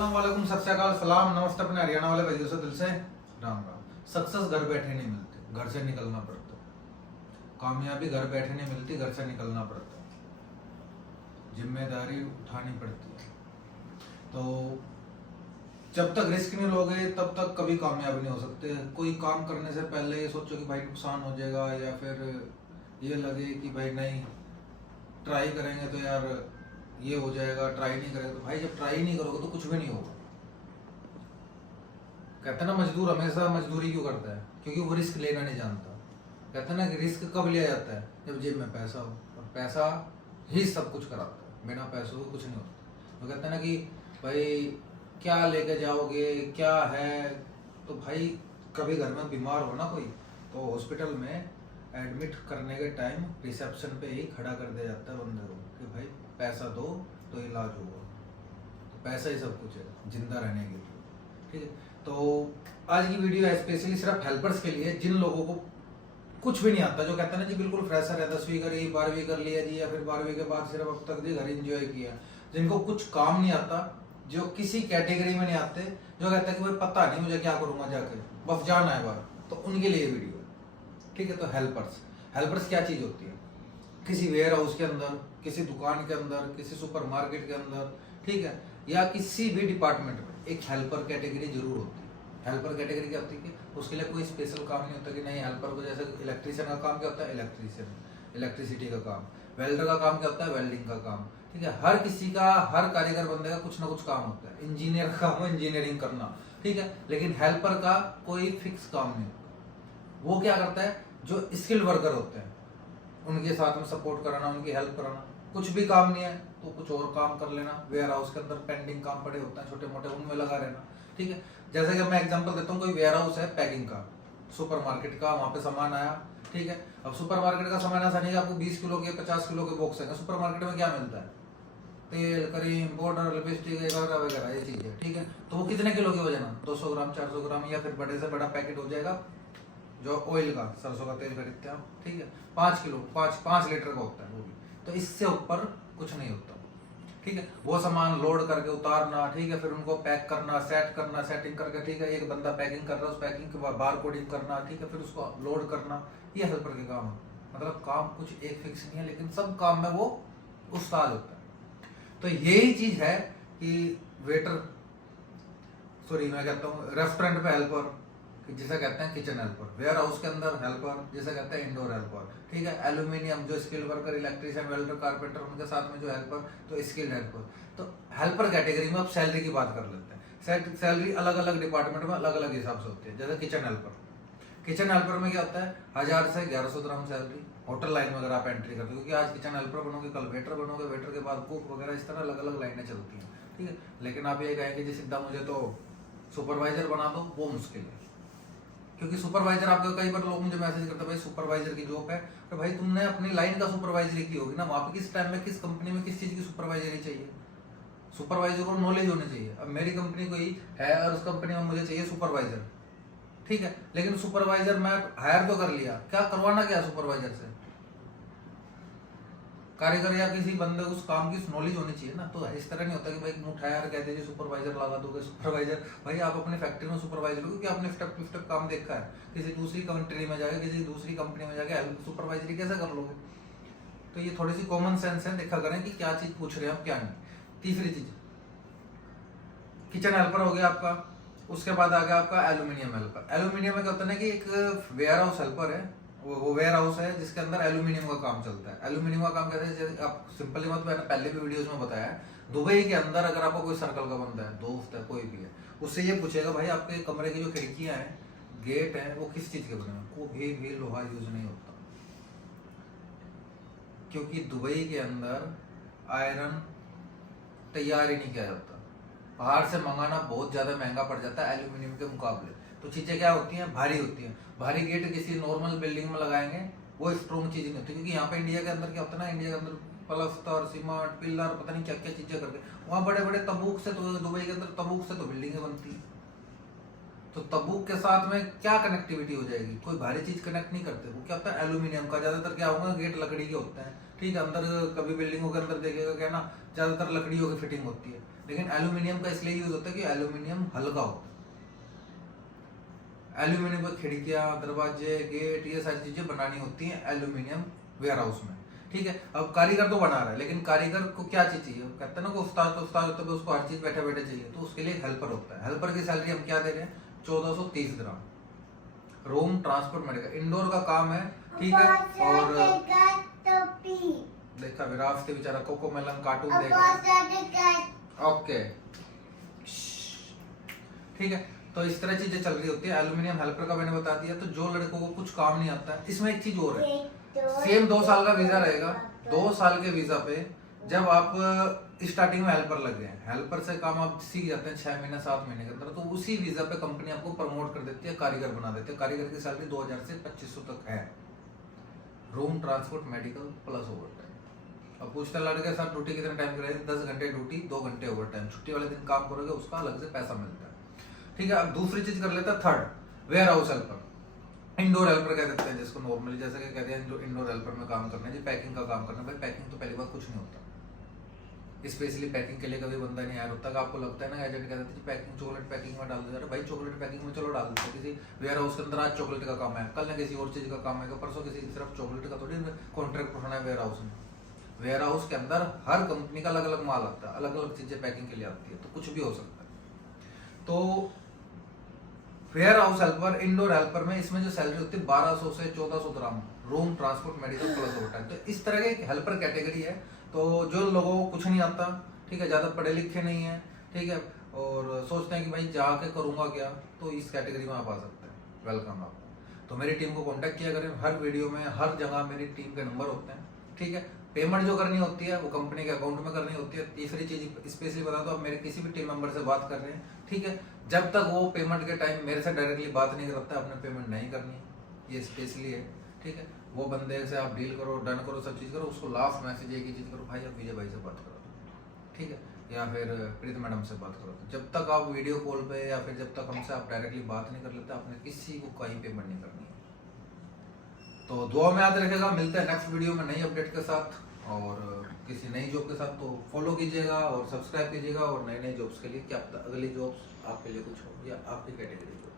अस्सलाम वालेकुम, सत श्री अकाल, सलाम, नमस्ते अपने हरियाणा वाले भाइयों से दिल से राम राम। सक्सेस घर बैठे नहीं मिलती, घर से निकलना पड़ता। कामयाबी घर बैठे नहीं मिलती, घर से निकलना पड़ता। जिम्मेदारी उठानी पड़ती है। तो जब तक रिस्क नहीं लोगे तब तक कभी कामयाब नहीं हो सकते। कोई काम करने से पहले ये सोचो कि भाई नुकसान हो जाएगा, या फिर ये लगे कि भाई नहीं ट्राई करेंगे तो यार ये हो जाएगा, ट्राई नहीं करेंगे तो भाई जब ट्राई नहीं करोगे तो कुछ भी नहीं होगा। कहते हैं ना मजदूर हमेशा मजदूरी क्यों करता है? क्योंकि वो रिस्क लेना नहीं जानता। कहते हैं ना कि रिस्क कब लिया जाता है? जब जेब में पैसा हो, और पैसा ही सब कुछ कराता है, बिना पैसों के कुछ नहीं होता। तो कहते हैं ना कि भाई क्या लेके जाओगे, क्या है, तो भाई कभी घर में बीमार हो ना कोई, तो हॉस्पिटल में एडमिट करने के टाइम रिसेप्शन पे ही खड़ा कर दिया जाता है बंदे को कि भाई पैसा दो तो इलाज होगा। तो पैसा ही सब कुछ है जिंदा रहने के लिए, ठीक है। तो आज की वीडियो है स्पेशली सिर्फ हेल्पर्स के लिए, जिन लोगों को कुछ भी नहीं आता, जो कहते हैं ना जी बिल्कुल फ्रेशर है, 10वीं करी, 12वीं कर लिया जी, या फिर 12वीं के बाद सिर्फ अब तक जी घर एंजॉय किया, जिनको कुछ काम नहीं आता, जो किसी कैटेगरी में नहीं आते, जो कहते हैं कि भाई पता नहीं मुझे क्या करूंगा जाके, बस जाना है बाहर, तो उनके लिए वीडियो है, ठीक है। तो हेल्पर्स क्या चीज होती है? किसी वेयर हाउस के अंदर, किसी दुकान के अंदर, किसी सुपरमार्केट के अंदर, ठीक है, या किसी भी डिपार्टमेंट में एक हेल्पर कैटेगरी जरूर होती है। हेल्पर कैटेगरी क्या होती है कि उसके लिए कोई स्पेशल काम नहीं होता कि नहीं हेल्पर को, जैसे इलेक्ट्रीशियन का काम क्या होता है? इलेक्ट्रीशियन, इलेक्ट्रिसिटी का काम। वेल्डर का काम क्या होता है? वेल्डिंग का काम, ठीक है। हर किसी का, हर कारीगर बंदे का कुछ ना कुछ काम होता है। इंजीनियर का काम है इंजीनियरिंग करना, ठीक है, लेकिन हेल्पर का कोई फिक्स काम नहीं होता। वो क्या करता है? जो स्किल्ड वर्कर होते हैं उनके साथ में सपोर्ट कराना, उनकी हेल्प कराना। कुछ भी काम नहीं है तो कुछ और काम कर लेना। वेयर हाउस के अंदर पेंडिंग काम पड़े होते हैं छोटे मोटे, उनमें लगा रहना, ठीक है। जैसे कि मैं एग्जांपल देता हूँ, कोई वेयर हाउस है पैकिंग का, सुपरमार्केट का, वहां पे सामान आया, ठीक है। अब सुपरमार्केट का सामान ऐसा नहीं कि आपको 20 किलो के 50 किलो के बॉक्स है। सुपरमार्केट में क्या मिलता है? तेल, क्रीम, पाउडर, लिपस्टिक वगैरह वगैरह, ये चीजें, ठीक है। तो वो कितने किलो की वजन है? 200 ग्राम, 400 ग्राम, या फिर बड़े से बड़ा पैकेट हो जाएगा जो ऑयल का, सरसों का तेल खरीदते हैं, ठीक है, 5 किलो, 5 लीटर का होता है वो भी। तो इससे ऊपर कुछ नहीं होता, ठीक है। वो सामान लोड करके उतारना, ठीक है, फिर उनको पैक करना, सेट करना, सेटिंग करके, ठीक है, एक बंदा पैकिंग कर रहा है, उस पैकिंग के बाद बार कोडिंग करना, ठीक है, फिर उसको लोड करना, ये हेल्पर के काम है। मतलब काम कुछ एक फिक्स नहीं है, लेकिन सब काम में वो उस्ताद होता है। तो यही चीज है कि वेटर, सॉरी मैं कहता हूँ रेस्टोरेंट पे हेल्पर, जिसे कहते हैं किचन हेल्पर, वेयर हाउस के अंदर हेल्पर, जिसे कहते हैं इंडोर हेल्पर, ठीक है। एल्यूमिनियम जो skill worker, electrician, welder, carpenter, उनके साथ में जो हेल्पर, तो स्किल्ड हेल्पर। तो हेल्पर कैटेगरी में अब सैलरी की बात कर लेते हैं। सैलरी अलग अलग डिपार्टमेंट में अलग अलग हिसाब से होती है। जैसे किचन हेल्पर में क्या होता है? 1000 से 1100 dirham सैलरी। होटल लाइन में अगर आप एंट्री करते हो, क्योंकि आज किचन हेल्पर बनोगे, कल वेटर बनोगे, वेटर के बाद कुक वगैरह, इस तरह अलग अलग लाइनें चलती हैं, ठीक है। लेकिन आप ये कहेंगे जी सीधा मुझे तो सुपरवाइजर बना दो, वो मुश्किल है। क्योंकि सुपरवाइजर, आपको कई बार लोग मुझे मैसेज करते हैं भाई सुपरवाइजर की जॉब है, तो भाई तुमने अपनी लाइन का सुपरवाइजरी की होगी ना, वहां पे किस टाइम में किस कंपनी में किस चीज की सुपरवाइजरी चाहिए? सुपरवाइजर को नॉलेज होनी चाहिए। अब मेरी कंपनी कोई है और उस कंपनी में मुझे चाहिए सुपरवाइजर, ठीक है, लेकिन सुपरवाइजर मैं हायर तो कर लिया, क्या करवाना क्या सुपरवाइजर से? कारीगर या किसी बंदे को उस काम की नॉलेज होनी चाहिए ना। तो इस तरह नहीं होता कि भाई मुठ हायर कह दीजिए सुपरवाइजर लगा दोगे। सुपरवाइजर भाई आप अपने फैक्ट्री में सुपरवाइजर हो, क्योंकि आपने स्टेप टू स्टेप काम देखा है। किसी दूसरी कंट्री में जाके, किसी दूसरी कंपनी में जाके सुपरवाइजरी कैसे कर लोगे? तो ये थोड़ी सी कॉमन सेंस है, देखा करें कि क्या चीज पूछ रहे हैं आप, क्या नहीं। तीसरी चीज, किचन हेल्पर हो गया आपका। उसके बाद आ गया आपका एल्यूमिनियम हेल्पर। एल्यूमिनियम में क्या होता है ना कि एक वेयर हाउस हेल्पर है, वो वेयर हाउस है जिसके अंदर एल्यूमिनियम का काम चलता है। एल्यूमिनियम का काम कहते हैं, जैसे आप सिंपली मत, मैंने पहले भी वीडियोस में बताया है, दुबई के अंदर अगर आपको कोई सर्कल का बंदा है, दोस्त है, कोई भी है, उससे ये पूछेगा भाई आपके कमरे की जो खिड़कियां हैं, गेट है, वो किस चीज के बने हैं? कोई भी लोहा यूज नहीं होता, क्योंकि दुबई के अंदर आयरन तैयार ही नहीं किया जाता। बाहर से मंगाना बहुत ज्यादा महंगा पड़ जाता है एल्यूमिनियम के मुकाबले। तो चीजें क्या होती हैं? भारी होती हैं। भारी गेट किसी नॉर्मल बिल्डिंग में लगाएंगे, वो स्ट्रॉन्ग चीज नहीं होती, क्योंकि यहाँ पे इंडिया के अंदर क्या होता है ना, इंडिया के अंदर प्लास्टर, सीमेंट, पिलर, पता नहीं क्या क्या चीजें करके, वहाँ बड़े बड़े तबूक से, तो दुबई के अंदर तबूक से तो बिल्डिंगें बनती है। तो तबूक के साथ में क्या कनेक्टिविटी हो जाएगी? कोई भारी चीज कनेक्ट नहीं करते। वो क्या होता है? एल्यूमिनियम का। ज्यादातर क्या होगा, गेट लकड़ी के होते हैं, ठीक है, अंदर कभी बिल्डिंगों के अंदर देखेगा क्या ना, ज्यादातर लकड़ियों की फिटिंग होती है, लेकिन एल्यूमिनियम का इसलिए यूज होता है कि एल्यूमिनियम हल्का होता है। एल्यूमिनियम की खिड़कियां, दरवाजे, गेट, ये सारी चीजें बनानी होती हैं एल्यूमिनियम वेयर हाउस में, ठीक है। अब कारीगर तो बना रहा है, लेकिन कारीगर को क्या चीज चाहिए, कहते हैं ना कि उस्ताद तो उस्ताद होता है, उसको हर चीज बैठे बैठे चाहिए, तो उसके लिए हेल्पर होता है। हेल्पर की सैलरी हम क्या दे रहे हैं, 1430 ग्राम। रूम ट्रांसपोर्ट मेडिकल इंडोर का काम है, ठीक है। और देखा विराट से बेचारा कोको मेलन कार्टून देख रहा है, ओके, ठीक है। तो इस तरह चीजें चल रही होती है। एल्यूमिनियम हेल्पर का मैंने बता दिया। तो जो लड़कों को कुछ काम नहीं आता है, इसमें एक चीज और है, सेम 2 साल का वीजा रहेगा। 2 साल के वीजा पे जब आप स्टार्टिंग में हेल्पर लग गए, हेल्पर से काम आप सीख जाते हैं 6 महीने 7 महीने के अंदर, तो उसी वीजा पे कंपनी आपको प्रमोट कर देती है, कारीगर बना देती है। कारीगर की सैलरी 2000 से 2500 तक है, room transport medical plus over time. अब पूछते लड़के के साथ ड्यूटी कितने टाइम करेंगे, 10 घंटे ड्यूटी, 2 घंटे ओवर टाइम, छुट्टी वाले दिन काम करोगे उसका अलग से पैसा मिलता है, ठीक है। अब दूसरी चीज कर लेता है third, warehouse helper, indoor helper कह देते हैं जिसको नॉर्मली, जैसे कि कहते हैं जो इंडोर हेल्पर में काम करना है जी, पैकिंग का काम करना है। भाई पैकिंग तो पहली बात कुछ नहीं होता, स्पेशली पैकिंग के लिए कभी बंदा नहीं आया होता। आपको लगता है ना एजेंट कहते हैं पैकिंग, चॉकलेट पैकिंग में डाल दो, भाई चॉकलेट पैकिंग में चलो डाल देते हैं। किसी वेयर हाउस के अंदर आज चॉकलेट का काम है, कल ना किसी और चीज का काम है, परसों किसी सिर्फ चॉकलेट का थोड़ी कॉन्ट्रैक्ट उठाना है वेयर हाउस में। वेयर हाउस के अंदर हर कंपनी का अलग अलग माल आता है, अलग अलग चीजें पैकिंग के लिए आती है, तो कुछ भी हो सकता है। तो warehouse helper, indoor helper में इसमें जो सैलरी होती है 1200 से 1400 ग्राम, room transport medical plus overtime. तो इस तरह की हेल्पर कैटेगरी है। तो जो लोगों को कुछ नहीं आता, ठीक है, ज्यादा पढ़े लिखे नहीं है, ठीक है, और सोचते हैं कि भाई जाके करूंगा क्या, तो इस कैटेगरी में आप आ सकते हैं, वेलकम आप। तो मेरी टीम को कांटेक्ट किया करें, हर वीडियो में हर जगह मेरी टीम के नंबर होते हैं, ठीक है। पेमेंट जो करनी होती है वो कंपनी के अकाउंट में करनी होती है। तीसरी चीज स्पेशली बता दो, आप मेरे किसी भी टीम मेंबर से बात कर रहे हैं, ठीक है, जब तक वो पेमेंट के टाइम मेरे से डायरेक्टली बात नहीं करता है, आपने पेमेंट नहीं करनी है, ये स्पेशली है, ठीक है। वो बंदे से आप डील करो, डन करो, सब चीज करो, उसको लास्ट मैसेज एक ही चीज करो, भाई आप विजय भाई से बात करो, ठीक है, या फिर प्रीत मैडम से बात करो। जब तक आप वीडियो कॉल पे या फिर जब तक हमसे आप डायरेक्टली बात नहीं कर लेते, आपने किसी को कहीं पेमेंट नहीं करनी है। तो दुआ में याद रखेगा, मिलते हैं नेक्स्ट वीडियो में नई अपडेट के साथ और किसी नई जॉब के साथ। तो फॉलो कीजिएगा और सब्सक्राइब कीजिएगा, और नए नए जॉब्स के लिए क्या अगली जॉब्स आपके लिए कुछ हो या आपकी कैटेगरी हो।